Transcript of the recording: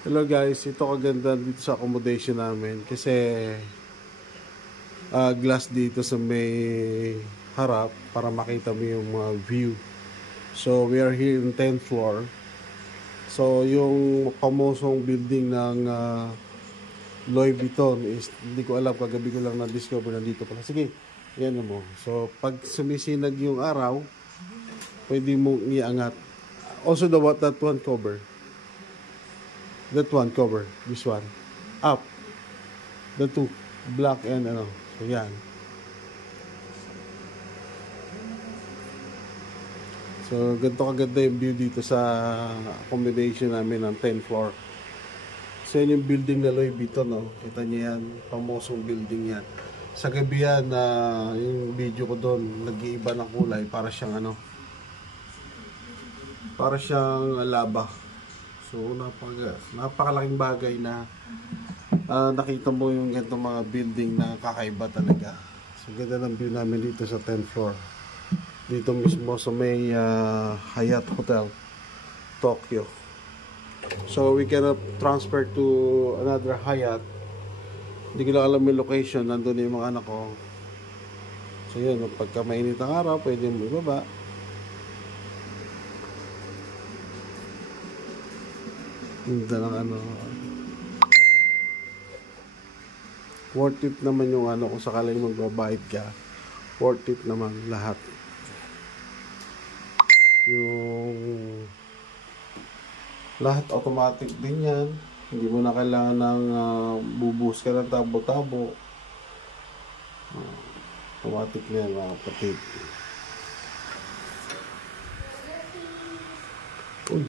Hello guys, ito kaganda dito sa accommodation namin kasi glass dito sa may harap para makita mo yung mga view. So we are here in 10th floor. So yung pamosong building ng Louis Vuitton is hindi ko alam, kagabi ko lang na-discover na dito pala. Sige, yan mo. So pag sumisinag yung araw, pwede mong iangat. Also that one cover. That one cover, this one, up, the two, black and ano, so yan. So ganito kaganda yung view dito sa accommodation namin ng 10th floor. So yan yung building na Louis Vuitton, no? Kita niyo yan, pamosong building yan. Sa gabi yan, yung video ko doon, nag-iiba ng kulay, para siyang ano, para siyang laba. So napakalaking bagay na nakita mo yung ganitong mga building na kakaiba talaga. So ganda ng view namin dito sa 10th floor. Dito mismo sa may Hyatt Hotel, Tokyo. So we cannot transfer to another Hyatt. Hindi ko lang alam yung location, nandun yung mga anak ko. So yun, pagka mainit ang araw, pwede mo ibaba. Ganda ng ano, worth it naman yung ano, kung sakaling magbabayad ka, worth it naman lahat. Yung lahat automatic din yan, hindi mo na kailangan ng bubuhos ka ng tabo-tabo. Automatic na yan mga kapatid.